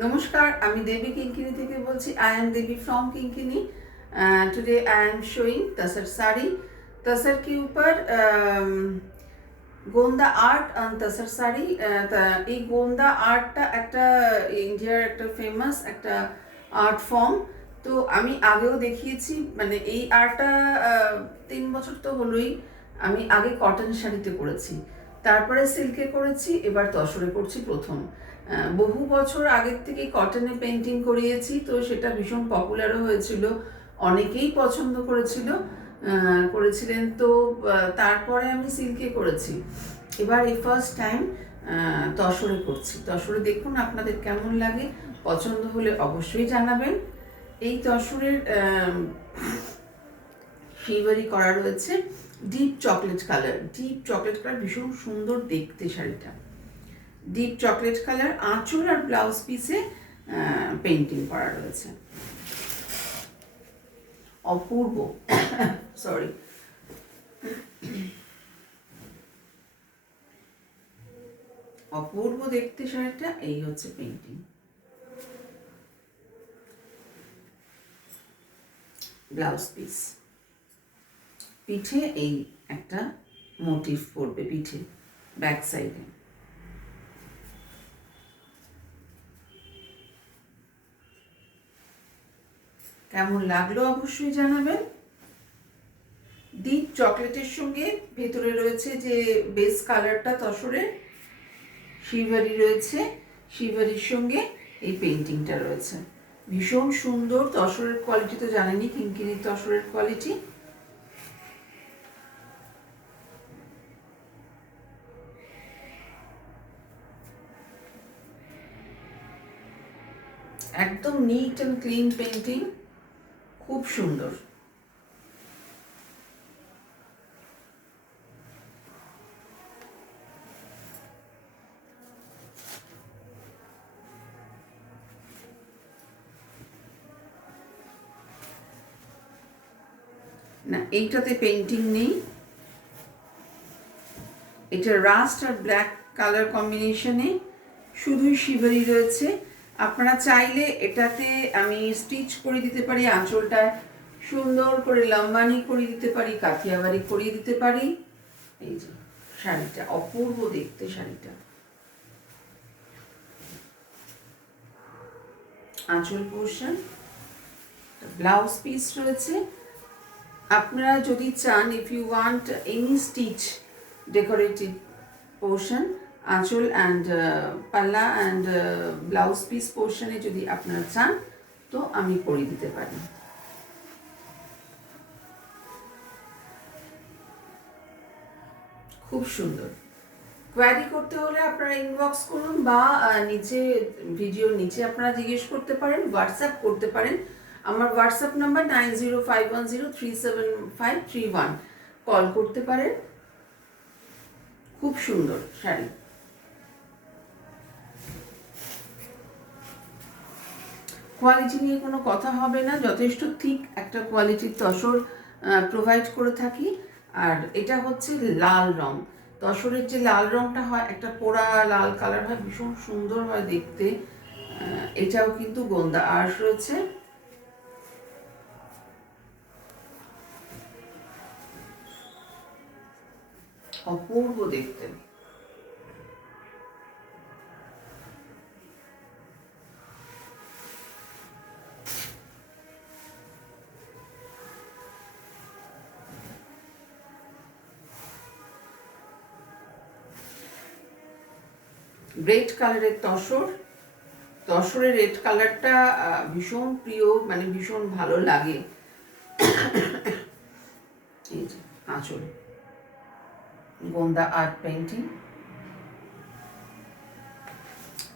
নমস্কার, আমি দেবী কিঙ্কিনি থেকে বলছি। I am Devi from Kinkini. Today I am showing तसर साड़ी। तसर के ऊपर গোন্দা আর্ট অ্যান্ড তসর শাড়ি। এই গোন্দা আর্টটা একটা ইন্ডিয়ার একটা ফেমাস একটা আর্ট ফর্ম। তো আমি আগেও দেখিয়েছি, মানে এই আর্টটা 3 বছর তো হলোই। আমি আগে কটন শাড়িতে করেছি, তারপরে সিল্কে করেছি, এবার তসরে করছি প্রথম। বহু বছর আগের থেকে কটনে পেন্টিং করিয়েছি, তো সেটা ভীষণ পপুলারও হয়েছিল, অনেকেই পছন্দ করেছিলেন। তো তারপরে আমি সিল্কে করেছি, এবার এই ফার্স্ট টাইম তসরে করছি। তসরে দেখুন আপনাদের কেমন লাগে, পছন্দ হলে অবশ্যই জানাবেন। এই তসরের শিভারি করা রয়েছে ডিপ চকলেট কালার। ভীষণ সুন্দর দেখতে শাড়িটা, ডিপ চকলেট কালার। আঁচল আর ব্লাউজ পিসে পেন্টিং করা রয়েছে, অপূর্ব। সরি, অপূর্ব দেখতে শাড়িটা। এই হচ্ছে পেন্টিং, ব্লাউজ পিস। পিঠে এই একটা মোটিভ পড়বে, পিঠে ব্যাক সাইডে। কেমন লাগলো অবশ্যই জানাবেন। ডিপ চকলেটের সঙ্গে ভেতরে রয়েছে যে বেস কালারটা তসরের, শিভারি রয়েছে, শিভারির সঙ্গে এই পেন্টিংটা রয়েছে। ভীষণ সুন্দর। তসরের কোয়ালিটি তো জানেনই, কিঙ্কিনির তসরের কোয়ালিটি। একদম নিট অ্যান্ড ক্লিন পেন্টিং, খুব সুন্দর। না, এইটাতে পেন্টিং নেই, এটা রাস্ট আর ব্ল্যাক কালার কম্বিনেশনে শুধুই শিভারি রয়েছে। আপনারা চাইলে এটাতে আমি স্টিচ করে দিতে পারি, আঁচলটায় সুন্দর করে লম্বানি করে দিতে পারি, কাথিয়াবাড়ি করিয়ে দিতে পারি। এই যে শাড়িটা, অপূর্ব দেখতে শাড়িটা। আঁচল পোর্শন, ব্লাউজ পিস রয়েছে। আপনারা যদি চান, if you want any stitch decorative portion, আঁচল অ্যান্ড পাল্লা অ্যান্ড ব্লাউজ পিস পোর্শনে যদি আপনারা চান, তো আমি করে দিতে পারি। খুব সুন্দর। কোয়ারি করতে হলে আপনারা ইনবক্স করুন, বা নিচে ভিডিওর নিচে আপনারা জিজ্ঞেস করতে পারেন, হোয়াটসঅ্যাপ করতে পারেন। আমার হোয়াটসঅ্যাপ নাম্বার 9051037531, কল করতে পারেন। খুব সুন্দর শাড়ি। কোয়ালিটি নিয়ে কোনো কথা হবে না, যথেষ্ট ঠিক একটা কোয়ালিটির তসর প্রোভাইড করে থাকি। আর এটা হচ্ছে লাল রং, তসরের যে লাল রংটা হয়, একটা পোড়া লাল কালার হয়, ভীষণ সুন্দর হয় দেখতে। এটাও কিন্তু গোন্দা আঁশ রয়েছে। অপূর্ব দেখতে। রেড কালারের তসর, তসরের রেড কালারটা ভীষণ প্রিয়, মানে ভীষণ ভালো লাগে। এই যে আঁচল, গোন্দা art painting,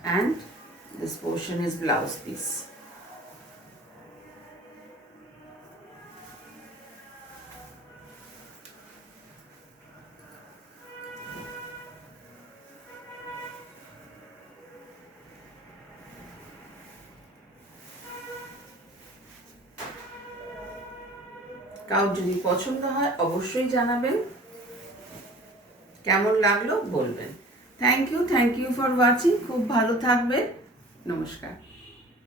and this portion is blouse piece. কাউর যদি পছন্দ হয় অবশ্যই জানাবেন, কেমন লাগলো বলবেন। Thank you for watching. খুব ভালো থাকবেন। নমস্কার।